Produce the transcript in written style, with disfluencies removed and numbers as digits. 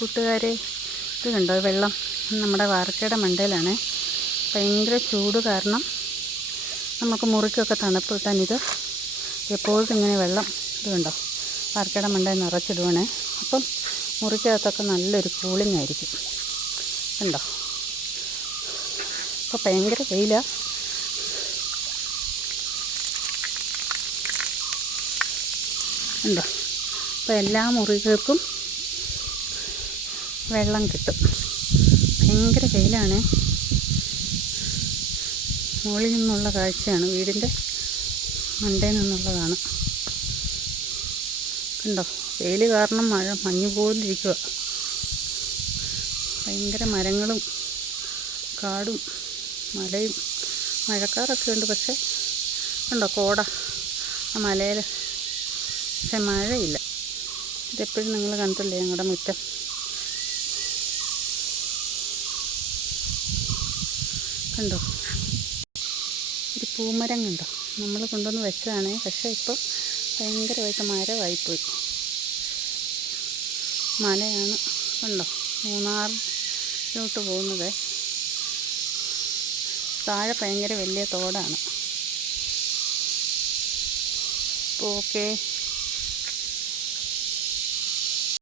കൂട്ടുകാരെ, ഇത് കണ്ടോ വെള്ളം? നമ്മുടെ വാർക്കയുടെ മണ്ടയിലാണ്. ഭയങ്കര ചൂട് കാരണം നമുക്ക് മുറിക്കൊക്കെ തണുപ്പ് കിട്ടാൻ ഇത് എപ്പോഴും ഇങ്ങനെ വെള്ളം ഇത് കണ്ടോ വാർക്കയുടെ മണ്ടയിൽ നിറച്ചിടുവാണ്. അപ്പം മുറിക്കകത്തൊക്കെ നല്ലൊരു കൂളിംഗ് ആയിരിക്കും. കണ്ടോ? ഇപ്പോൾ ഭയങ്കര വെയിലാണ്. ഉണ്ടോ? അപ്പോൾ എല്ലാ മുറികൾക്കും വെള്ളം കിട്ടും. ഭയങ്കര വെയിലാണ്. മുകളിൽ നിന്നുള്ള കാഴ്ചയാണ്, വീടിൻ്റെ മണ്ടയിൽ നിന്നുള്ളതാണ്. കണ്ടോ? വെയിൽ കാരണം മഞ്ഞ് പോലിരിക്കുക. ഭയങ്കര മരങ്ങളും കാടും മലയും മഴക്കാറൊക്കെ ഉണ്ട്. പക്ഷേ കണ്ടോ കോട ആ മലയിൽ, പക്ഷെ മഴയില്ല. ഇതെപ്പോഴും നിങ്ങൾ കണ്ടില്ലേ ഞങ്ങളുടെ മുറ്റം? കണ്ടോ? ഒരു പൂമരം കണ്ടോ? നമ്മൾ കൊണ്ടുവന്ന് വെച്ചതാണ്. പക്ഷേ ഇപ്പോൾ ഭയങ്കരമായിട്ട് മരമായിപ്പോയി. മലയാണ്. കണ്ടോ? മൂന്നാറിലോട്ട് പോകുന്നത്. താഴെ ഭയങ്കര വലിയ തോടാണ്. അപ്പോൾ ഓക്കേ.